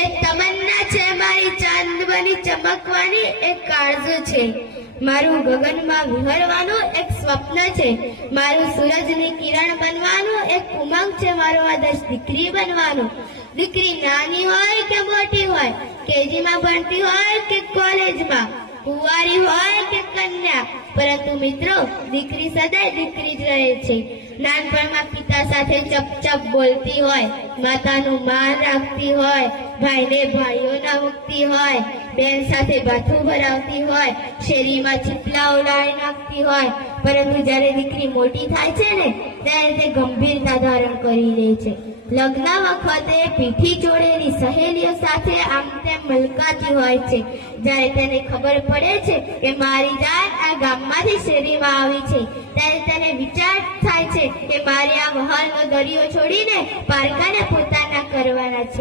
એક તમન્ના છે મારી ચાંદ બની ચમકવાની, એક કાળજુ છે મારું ગગનમાં વિહરવાનું, એક સ્વપ્ન છે મારું સૂરજની કિરણ બનવાનું, એક ઉમંગ છે મારો આદર્શ દીકરી બનવાનું. દીકરી નાની હોય કે મોટી હોય, કેજીમાં ભણતી હોય કે કોલેજમાં, કુંવારી હોય કે કન્યા, પરંતુ મિત્રો દીકરી સદાય દીકરી જ રહે છે. નાનપણમાં પિતા સાથે ચપચપ બોલતી હોય, માતાનું માન રાખતી હોય, ભાઈને ભાઈઓના મૂકતી હોય, બેન સાથે બાથું ભરાવતી હોય, શેરીમાં ચીપલા ઉડાડી નાખતી હોય, પરંતુ જ્યારે દીકરી મોટી થાય છે ને ત્યારે તે ગંભીરતા ધારણ કરી લે છે. લગ્ન વખતે પીઠી જોડેલી સહેલીઓ સાથે આમ તેમ મલકાતી હોય છે. જ્યારે તેને ખબર પડે છે કે મારી જાન આ ગામમાંથી શેરીમાં આવી છે, ત્યારે તેને વિચાર થાય છે કે મારે આ મહાલનો દરિયો છોડીને પારકાને પોતાના કરવાના છે.